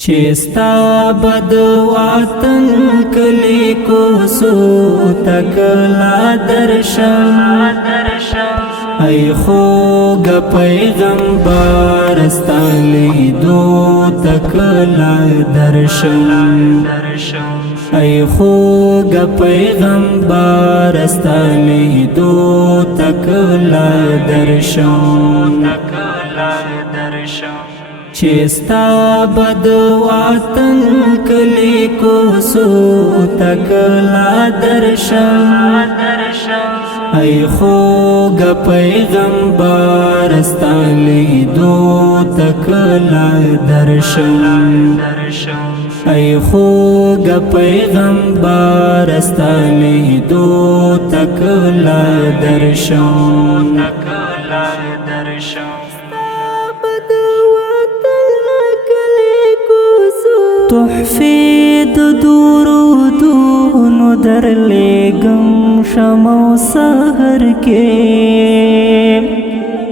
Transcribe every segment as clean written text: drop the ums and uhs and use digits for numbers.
چستا بد وطن کلی کو سو تکلا درشم ای خوگ پیغمبر استالی دو تکلا درشم ای خوگ پیغمبر استالی دو تکلا درشم چستا بد وطن کلی کو سو تکلا درشم ای خوگ پیغمبر استالی دو تکلا درشم ای خوگ پیغمبر استالی دو تکلا درشم تحفی درودونو در لگم شمو سحر کے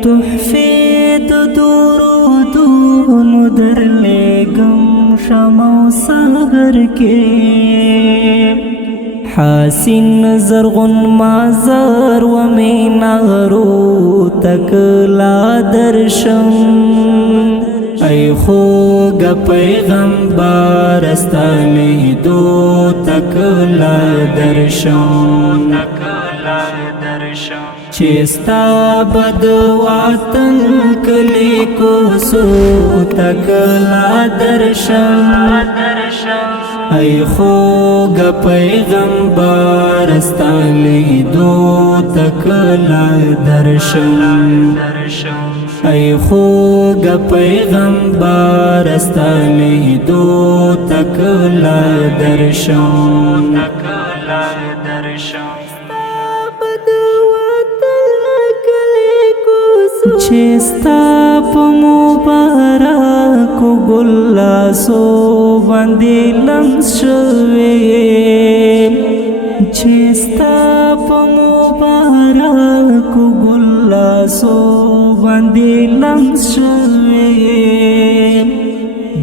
تحفی درودونو در لگم شمو سحر کے حاسن زرغن مازر و مینارو تکلا درشم ای خوگ پیغمبر استالی دو تکلا درشم چستا بد وطن کلی کو سو تکلا درشم ای خوگ پیغمبر استالی دو تکلا درشم ای خوگ پیغمبر استالی دو تکلا درشم چستا پا مبارکو گلاسو باندی لمس شوی چستا پا مبارکو گلاسو باندی لمس شوی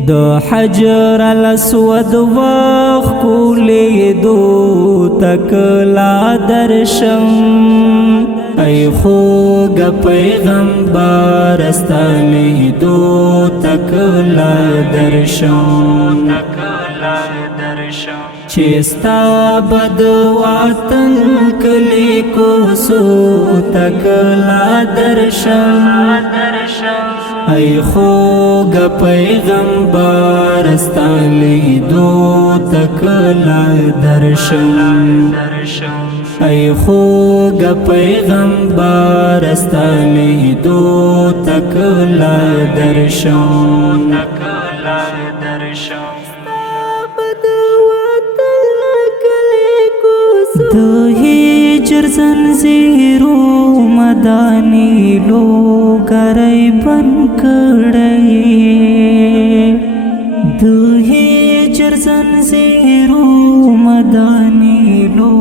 دو حجر الاسود واخ کولی دو تکلا درشم ای خوگ پیغمبر استالی دو تکلا درشم چستا بد وطن کلی کو سو تکلا درشم ای خوگ پیغمبر استالی دو تکلا درشم ای خوگ پیغمبر استالی دو تکلا درشم د هجر زنځیرو مدانی لو کرای بن کړی د هجر زنځیرو مدانی لو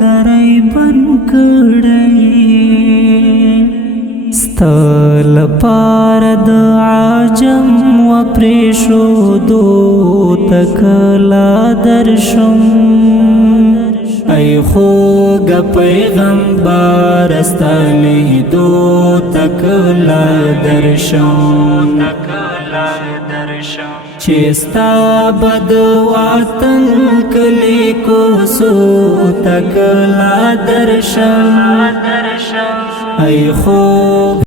کرای بن کړی ستل پار د عجم و پریشو دو تکلا درشم ای خوگ پیغمبر استالی دو تکلا درشم چستا بد وطن کلی کو سو تکلا درشم ای خوگ